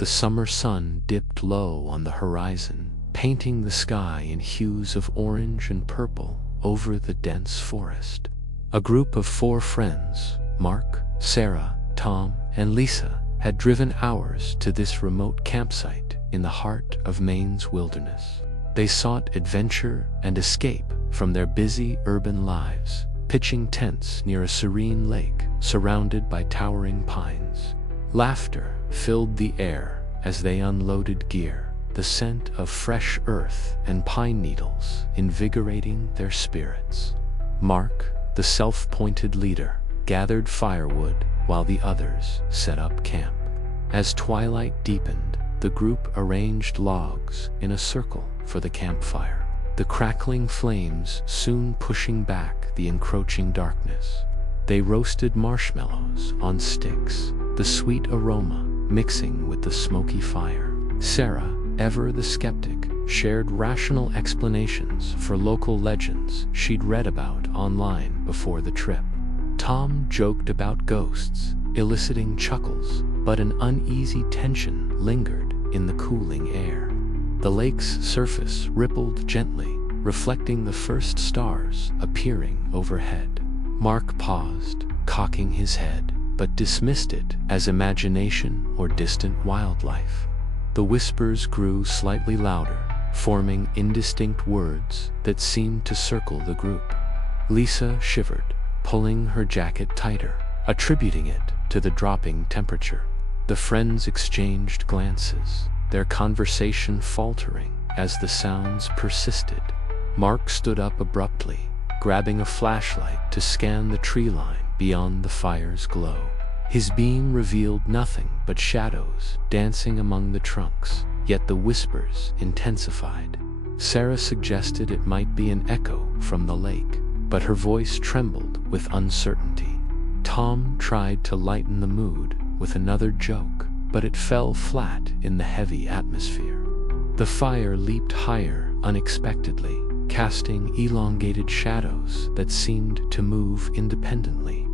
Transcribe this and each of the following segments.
The summer sun dipped low on the horizon, painting the sky in hues of orange and purple over the dense forest. A group of 4 friends, Mark, Sarah, Tom, and Lisa, had driven hours to this remote campsite in the heart of Maine's wilderness. They sought adventure and escape from their busy urban lives, pitching tents near a serene lake surrounded by towering pines. Laughter filled the air as they unloaded gear, the scent of fresh earth and pine needles invigorating their spirits. Mark, the self-appointed leader, gathered firewood while the others set up camp. As twilight deepened, the group arranged logs in a circle for the campfire, the crackling flames soon pushing back the encroaching darkness. They roasted marshmallows on sticks, the sweet aroma mixing with the smoky fire. Sarah, ever the skeptic, shared rational explanations for local legends she'd read about online before the trip. Tom joked about ghosts, eliciting chuckles, but an uneasy tension lingered in the cooling air. The lake's surface rippled gently, reflecting the first stars appearing overhead. Mark paused, cocking his head, but dismissed it as imagination or distant wildlife. The whispers grew slightly louder, forming indistinct words that seemed to circle the group. Lisa shivered, pulling her jacket tighter, attributing it to the dropping temperature. The friends exchanged glances, their conversation faltering as the sounds persisted. Mark stood up abruptly, grabbing a flashlight to scan the tree line beyond the fire's glow. His beam revealed nothing but shadows dancing among the trunks, yet the whispers intensified. Sarah suggested it might be an echo from the lake, but her voice trembled with uncertainty. Tom tried to lighten the mood with another joke, but it fell flat in the heavy atmosphere. The fire leaped higher unexpectedly, casting elongated shadows that seemed to move independently.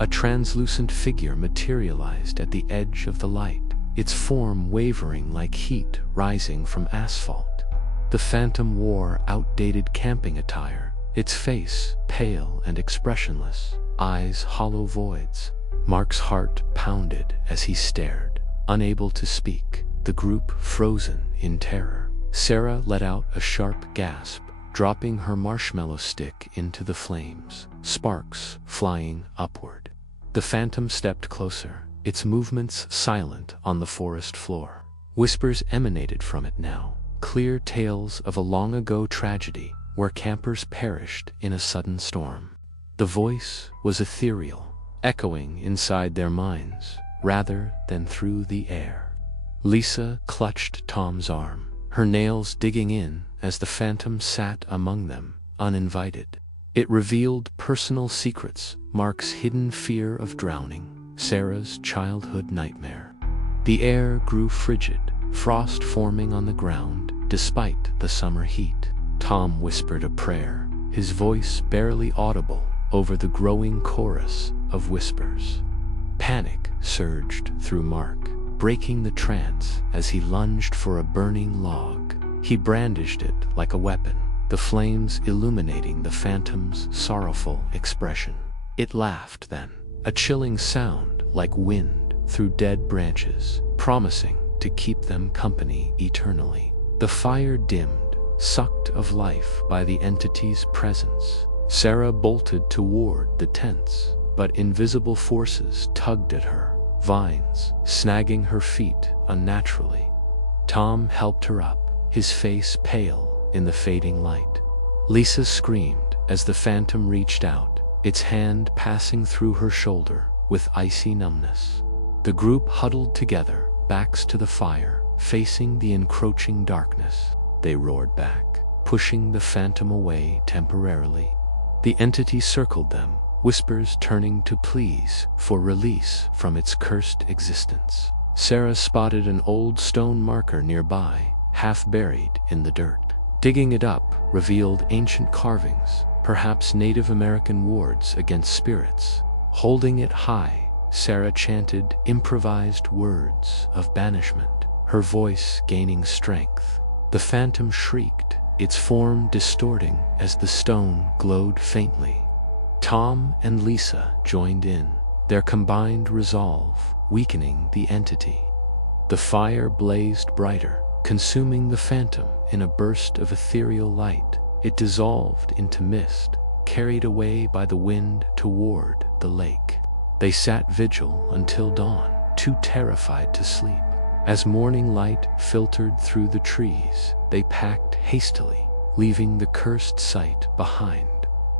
A translucent figure materialized at the edge of the light, its form wavering like heat rising from asphalt. The phantom wore outdated camping attire, its face pale and expressionless, eyes hollow voids. Mark's heart pounded as he stared, unable to speak, the group frozen in terror. Sarah let out a sharp gasp, dropping her marshmallow stick into the flames, sparks flying upward. The phantom stepped closer, its movements silent on the forest floor. Whispers emanated from it now, clear tales of a long-ago tragedy where campers perished in a sudden storm. The voice was ethereal, echoing inside their minds rather than through the air. Lisa clutched Tom's arm, her nails digging in as the phantom sat among them, uninvited. It revealed personal secrets, Mark's hidden fear of drowning, Sarah's childhood nightmare. The air grew frigid, frost forming on the ground despite the summer heat. Tom whispered a prayer, his voice barely audible over the growing chorus of whispers. Panic surged through Mark, breaking the trance as he lunged for a burning log. He brandished it like a weapon, the flames illuminating the phantom's sorrowful expression. It laughed then, a chilling sound like wind through dead branches, promising to keep them company eternally. The fire dimmed, sucked of life by the entity's presence. Sarah bolted toward the tents, but invisible forces tugged at her, vines snagging her feet unnaturally. Tom helped her up, his face pale in the fading light. Lisa screamed as the phantom reached out, its hand passing through her shoulder with icy numbness. The group huddled together, backs to the fire, facing the encroaching darkness. They roared back, pushing the phantom away temporarily. The entity circled them, whispers turning to pleas for release from its cursed existence. Sarah spotted an old stone marker nearby, half buried in the dirt. Digging it up revealed ancient carvings, perhaps Native American wards against spirits. Holding it high, Sarah chanted improvised words of banishment. her voice gaining strength. The phantom shrieked, its form distorting as the stone glowed faintly. Tom and Lisa joined in, their combined resolve weakening the entity. The fire blazed brighter, consuming the phantom in a burst of ethereal light. It dissolved into mist, carried away by the wind toward the lake. They sat vigil until dawn, too terrified to sleep. As morning light filtered through the trees, they packed hastily, leaving the cursed site behind.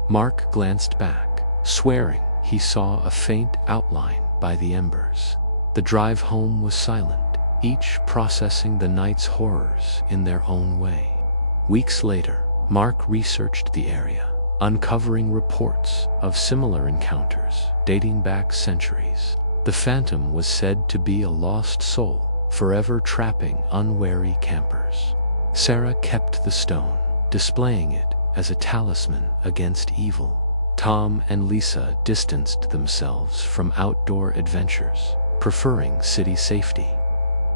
Mark glanced back, swearing he saw a faint outline by the embers. The drive home was silent, each processing the night's horrors in their own way. Weeks later, Mark researched the area, uncovering reports of similar encounters dating back centuries. The phantom was said to be a lost soul, forever trapping unwary campers. Sarah kept the stone, displaying it as a talisman against evil. Tom and Lisa distanced themselves from outdoor adventures, preferring city safety.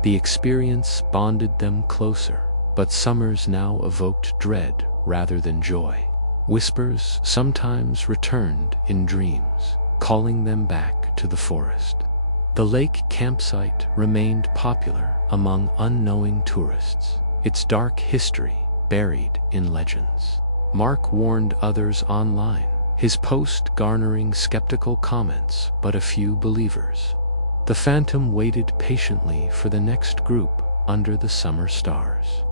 The experience bonded them closer, but summers now evoked dread rather than joy. Whispers sometimes returned in dreams, calling them back to the forest. The lake campsite remained popular among unknowing tourists, its dark history buried in legends. Mark warned others online, his post garnering skeptical comments but a few believers. The phantom waited patiently for the next group under the summer stars.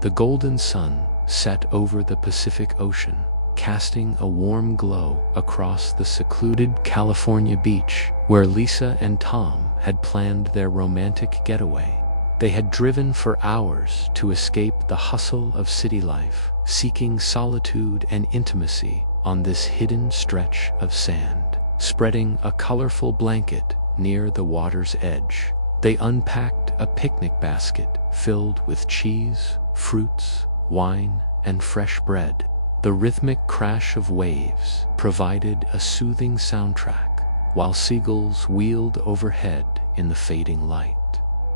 The golden sun set over the Pacific Ocean, casting a warm glow across the secluded California beach where Lisa and Tom had planned their romantic getaway. They had driven for hours to escape the hustle of city life, seeking solitude and intimacy on this hidden stretch of sand. Spreading a colorful blanket near the water's edge, they unpacked a picnic basket filled with cheese, fruits, wine, and fresh bread. The rhythmic crash of waves provided a soothing soundtrack, while seagulls wheeled overhead in the fading light.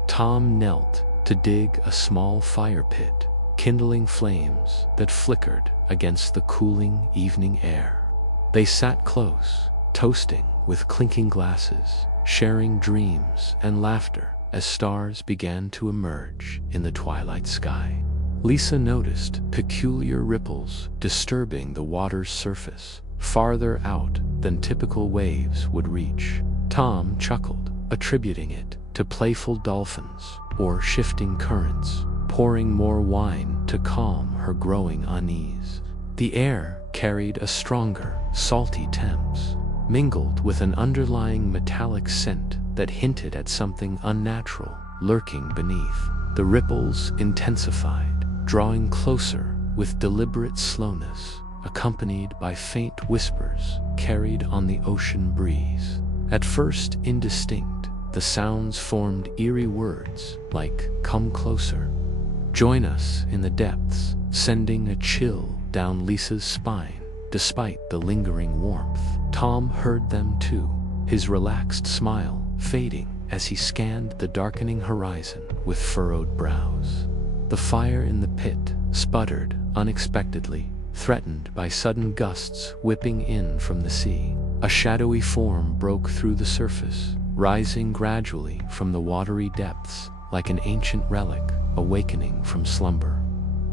Tom knelt to dig a small fire pit, kindling flames that flickered against the cooling evening air. They sat close, toasting with clinking glasses, sharing dreams and laughter as stars began to emerge in the twilight sky. Lisa noticed peculiar ripples disturbing the water's surface, farther out than typical waves would reach. Tom chuckled, attributing it to playful dolphins or shifting currents, pouring more wine to calm her growing unease. The air carried a stronger, salty temps, mingled with an underlying metallic scent that hinted at something unnatural lurking beneath. The ripples intensified, drawing closer with deliberate slowness, accompanied by faint whispers carried on the ocean breeze. At first indistinct, the sounds formed eerie words like "come closer," "join us in the depths," sending a chill down Lisa's spine. Despite the lingering warmth, Tom heard them too, his relaxed smile fading as he scanned the darkening horizon with furrowed brows. The fire in the pit sputtered unexpectedly, threatened by sudden gusts whipping in from the sea. A shadowy form broke through the surface, rising gradually from the watery depths like an ancient relic awakening from slumber.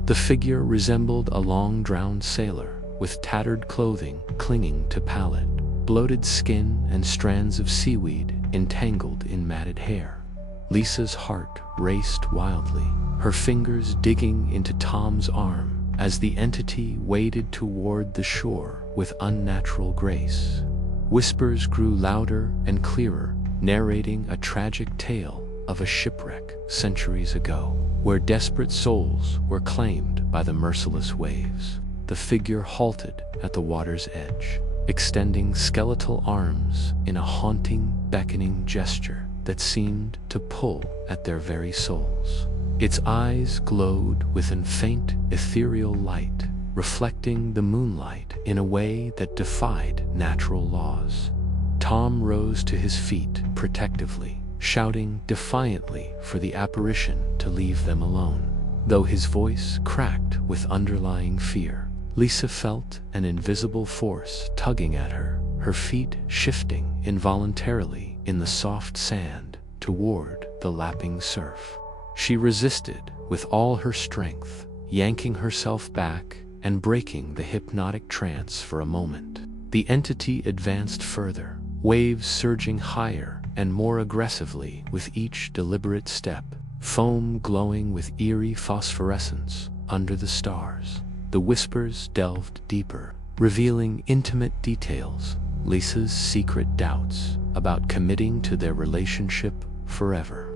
The figure resembled a long-drowned sailor, with tattered clothing clinging to pallid, bloated skin and strands of seaweed entangled in matted hair. Lisa's heart raced wildly, her fingers digging into Tom's arm as the entity waded toward the shore with unnatural grace. Whispers grew louder and clearer, narrating a tragic tale of a shipwreck centuries ago, where desperate souls were claimed by the merciless waves. The figure halted at the water's edge, extending skeletal arms in a haunting, beckoning gesture that seemed to pull at their very souls. Its eyes glowed with a faint, ethereal light, reflecting the moonlight in a way that defied natural laws. Tom rose to his feet protectively, shouting defiantly for the apparition to leave them alone. Though his voice cracked with underlying fear, Lisa felt an invisible force tugging at her, her feet shifting involuntarily in the soft sand toward the lapping surf. She resisted with all her strength, yanking herself back and breaking the hypnotic trance for a moment. The entity advanced further, waves surging higher and more aggressively with each deliberate step, foam glowing with eerie phosphorescence under the stars. The whispers delved deeper, revealing intimate details, Lisa's secret doubts about committing to their relationship forever.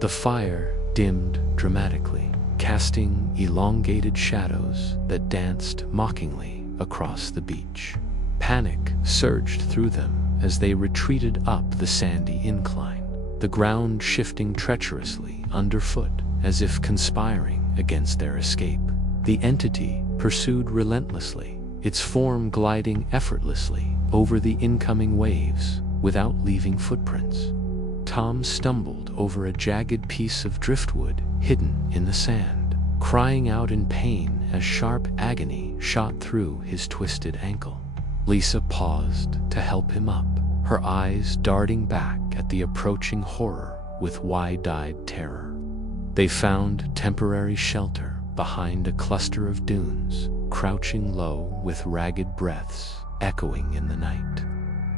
The fire dimmed dramatically, casting elongated shadows that danced mockingly across the beach. Panic surged through them as they retreated up the sandy incline, the ground shifting treacherously underfoot as if conspiring against their escape. The entity pursued relentlessly, its form gliding effortlessly over the incoming waves without leaving footprints. Tom stumbled over a jagged piece of driftwood hidden in the sand, crying out in pain as sharp agony shot through his twisted ankle. Lisa paused to help him up, her eyes darting back at the approaching horror with wide-eyed terror. They found temporary shelter behind a cluster of dunes, crouching low with ragged breaths echoing in the night.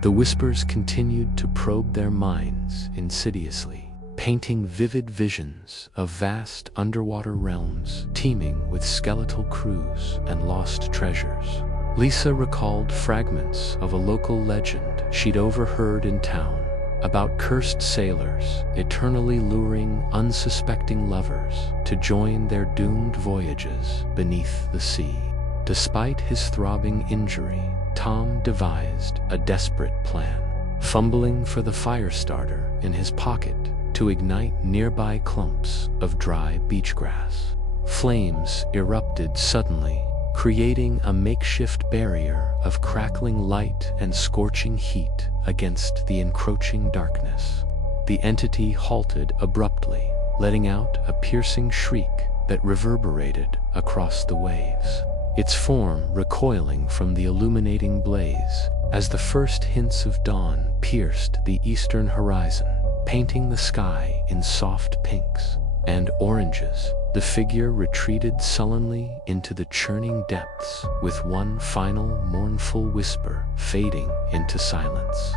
The whispers continued to probe their minds insidiously, painting vivid visions of vast underwater realms teeming with skeletal crews and lost treasures. Lisa recalled fragments of a local legend she'd overheard in town about cursed sailors eternally luring unsuspecting lovers to join their doomed voyages beneath the sea. Despite his throbbing injury, Tom devised a desperate plan, fumbling for the fire starter in his pocket to ignite nearby clumps of dry beach grass. Flames erupted suddenly, creating a makeshift barrier of crackling light and scorching heat against the encroaching darkness. The entity halted abruptly, letting out a piercing shriek that reverberated across the waves, its form recoiling from the illuminating blaze as the first hints of dawn pierced the eastern horizon, painting the sky in soft pinks and oranges. The figure retreated sullenly into the churning depths, with one final mournful whisper fading into silence.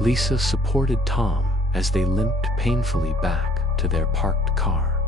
Lisa supported Tom as they limped painfully back to their parked car,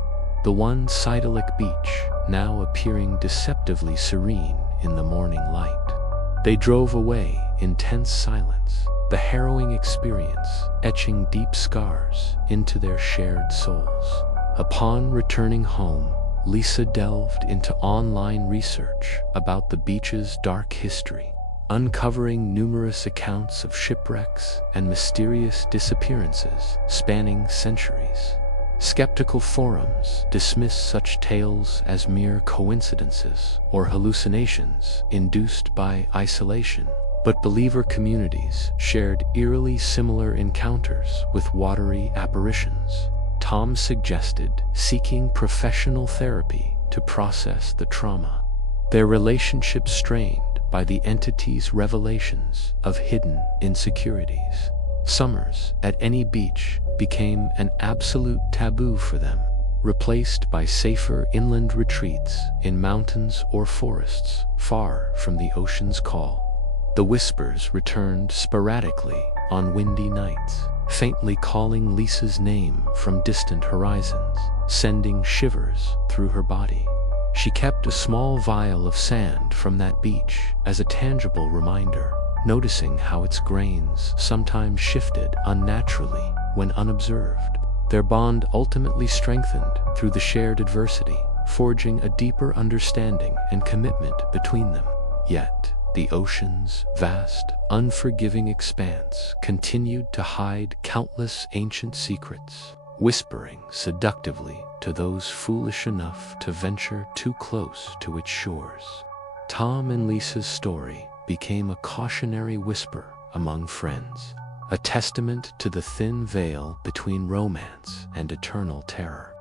the one idyllic beach now appearing deceptively serene in the morning light. They drove away in tense silence, the harrowing experience etching deep scars into their shared souls. Upon returning home, Lisa delved into online research about the beach's dark history, uncovering numerous accounts of shipwrecks and mysterious disappearances spanning centuries. Skeptical forums dismissed such tales as mere coincidences or hallucinations induced by isolation, but believer communities shared eerily similar encounters with watery apparitions. Tom suggested seeking professional therapy to process the trauma, their relationship strained by the entity's revelations of hidden insecurities. Summers at any beach became an absolute taboo for them, replaced by safer inland retreats in mountains or forests far from the ocean's call. The whispers returned sporadically on windy nights, faintly calling Lisa's name from distant horizons, sending shivers through her body. She kept a small vial of sand from that beach as a tangible reminder, noticing how its grains sometimes shifted unnaturally when unobserved. Their bond ultimately strengthened through the shared adversity, forging a deeper understanding and commitment between them. Yet, the ocean's vast, unforgiving expanse continued to hide countless ancient secrets, whispering seductively to those foolish enough to venture too close to its shores. Tom and Lisa's story became a cautionary whisper among friends, a testament to the thin veil between romance and eternal terror.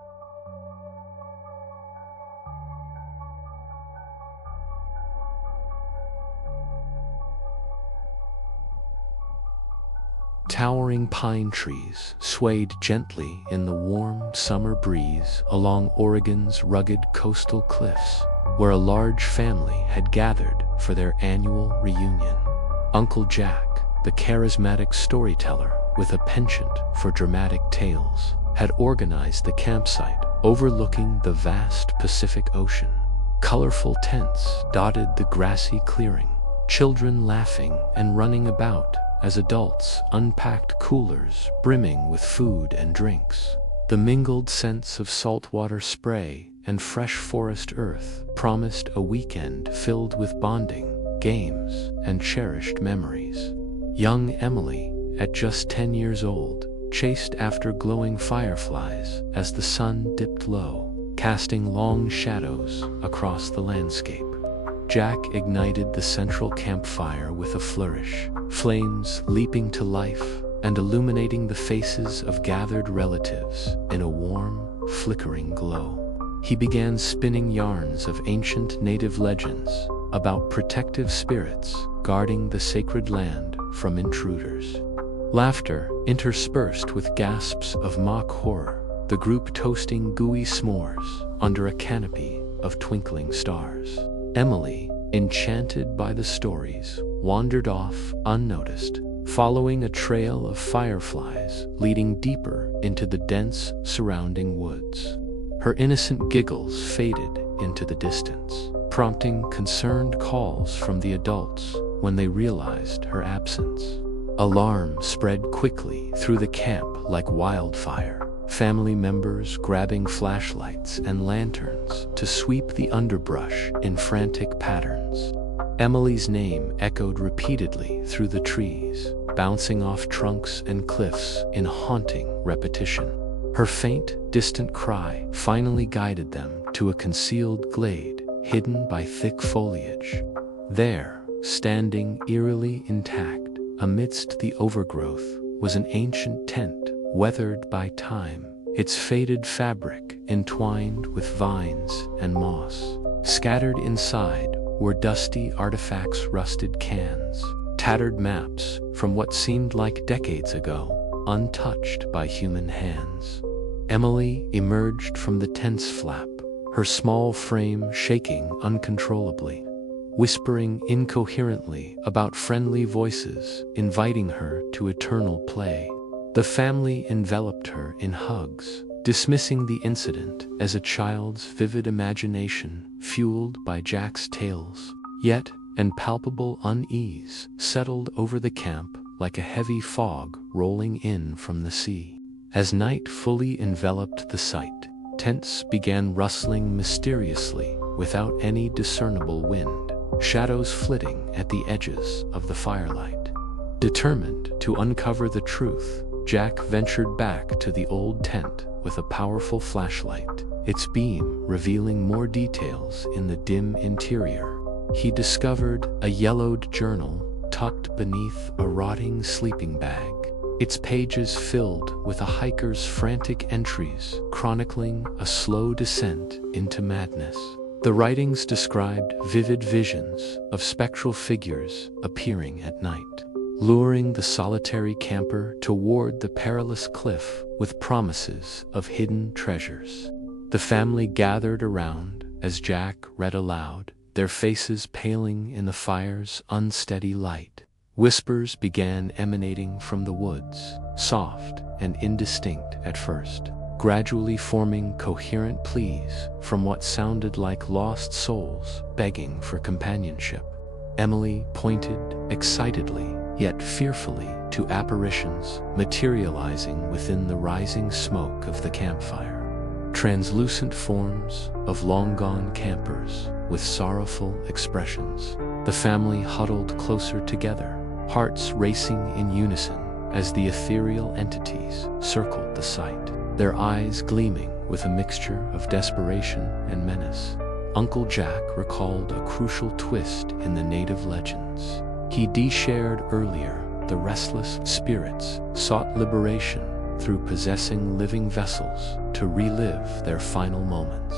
Towering pine trees swayed gently in the warm summer breeze along Oregon's rugged coastal cliffs, where a large family had gathered for their annual reunion. Uncle Jack, the charismatic storyteller with a penchant for dramatic tales, had organized the campsite overlooking the vast Pacific Ocean. Colorful tents dotted the grassy clearing, children laughing and running about as adults unpacked coolers brimming with food and drinks. The mingled scents of saltwater spray and fresh forest earth promised a weekend filled with bonding, games, and cherished memories. Young Emily, at just 10 years old, chased after glowing fireflies as the sun dipped low, casting long shadows across the landscape. Jack ignited the central campfire with a flourish, flames leaping to life and illuminating the faces of gathered relatives in a warm, flickering glow. He began spinning yarns of ancient native legends about protective spirits guarding the sacred land from intruders. Laughter interspersed with gasps of mock horror, the group toasting gooey s'mores under a canopy of twinkling stars. Emily, enchanted by the stories, wandered off unnoticed, following a trail of fireflies leading deeper into the dense surrounding woods. Her innocent giggles faded into the distance, prompting concerned calls from the adults when they realized her absence. Alarm spread quickly through the camp like wildfire, family members grabbing flashlights and lanterns to sweep the underbrush in frantic patterns. Emily's name echoed repeatedly through the trees, bouncing off trunks and cliffs in haunting repetition. Her faint, distant cry finally guided them to a concealed glade hidden by thick foliage. There, standing eerily intact amidst the overgrowth, was an ancient tent weathered by time, its faded fabric entwined with vines and moss. Scattered inside were dusty artifacts, rusted cans, tattered maps from what seemed like decades ago, untouched by human hands. Emily emerged from the tent's flap, her small frame shaking uncontrollably, whispering incoherently about friendly voices inviting her to eternal play. The family enveloped her in hugs, dismissing the incident as a child's vivid imagination fueled by Jack's tales. Yet, an palpable unease settled over the camp like a heavy fog rolling in from the sea. As night fully enveloped the site, tents began rustling mysteriously without any discernible wind, shadows flitting at the edges of the firelight. Determined to uncover the truth, Jack ventured back to the old tent with a powerful flashlight, its beam revealing more details in the dim interior. He discovered a yellowed journal tucked beneath a rotting sleeping bag, its pages filled with a hiker's frantic entries chronicling a slow descent into madness. The writings described vivid visions of spectral figures appearing at night, luring the solitary camper toward the perilous cliff with promises of hidden treasures. The family gathered around as Jack read aloud, their faces paling in the fire's unsteady light. Whispers began emanating from the woods, soft and indistinct at first, gradually forming coherent pleas from what sounded like lost souls begging for companionship. Emily pointed excitedly, yet fearfully, to apparitions materializing within the rising smoke of the campfire. Translucent forms of long-gone campers with sorrowful expressions. The family huddled closer together, hearts racing in unison as the ethereal entities circled the site, their eyes gleaming with a mixture of desperation and menace. Uncle Jack recalled a crucial twist in the native legends. He shared earlier, the restless spirits sought liberation through possessing living vessels to relive their final moments.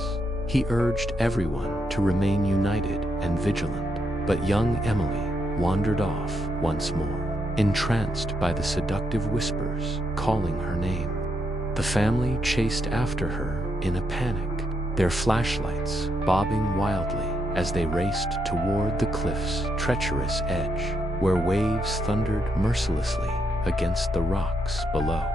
He urged everyone to remain united and vigilant, but young Emily wandered off once more, entranced by the seductive whispers calling her name. The family chased after her in a panic, their flashlights bobbing wildly as they raced toward the cliff's treacherous edge, where waves thundered mercilessly against the rocks below.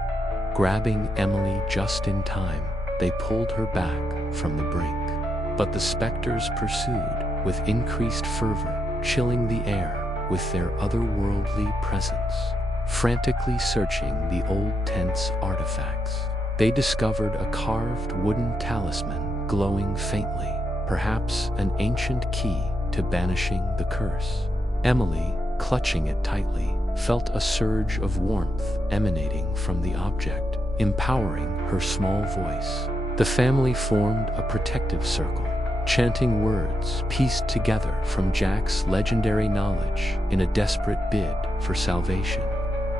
Grabbing Emily just in time, they pulled her back from the brink. But the specters pursued with increased fervor, chilling the air with their otherworldly presence. Frantically searching the old tent's artifacts, they discovered a carved wooden talisman glowing faintly, perhaps an ancient key to banishing the curse. Emily, clutching it tightly, felt a surge of warmth emanating from the object, empowering her small voice. The family formed a protective circle, chanting words pieced together from Jack's legendary knowledge in a desperate bid for salvation.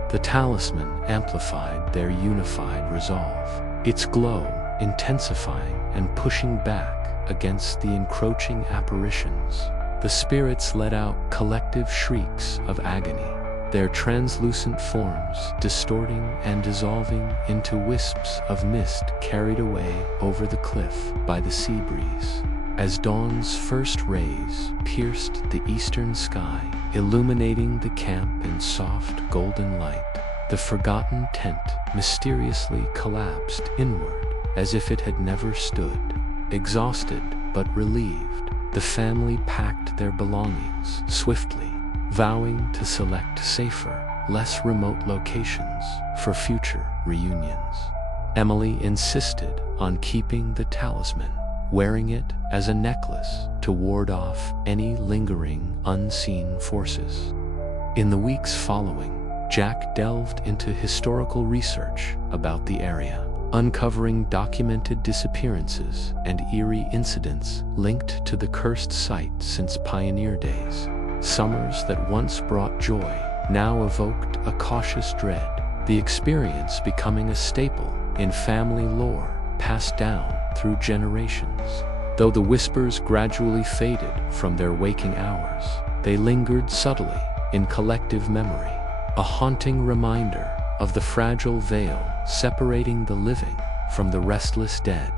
The talisman amplified their unified resolve, its glow intensifying and pushing back against the encroaching apparitions. The spirits let out collective shrieks of agony, their translucent forms distorting and dissolving into wisps of mist carried away over the cliff by the sea breeze. As dawn's first rays pierced the eastern sky, illuminating the camp in soft golden light, the forgotten tent mysteriously collapsed inward as if it had never stood. Exhausted but relieved, the family packed their belongings swiftly, vowing to select safer, less remote locations for future reunions. Emily insisted on keeping the talisman, wearing it as a necklace to ward off any lingering unseen forces. In the weeks following, Jack delved into historical research about the area, uncovering documented disappearances and eerie incidents linked to the cursed site since pioneer days. Summers that once brought joy now evoked a cautious dread, the experience becoming a staple in family lore passed down through generations. Though the whispers gradually faded from their waking hours, they lingered subtly in collective memory, a haunting reminder of the fragile veil separating the living from the restless dead.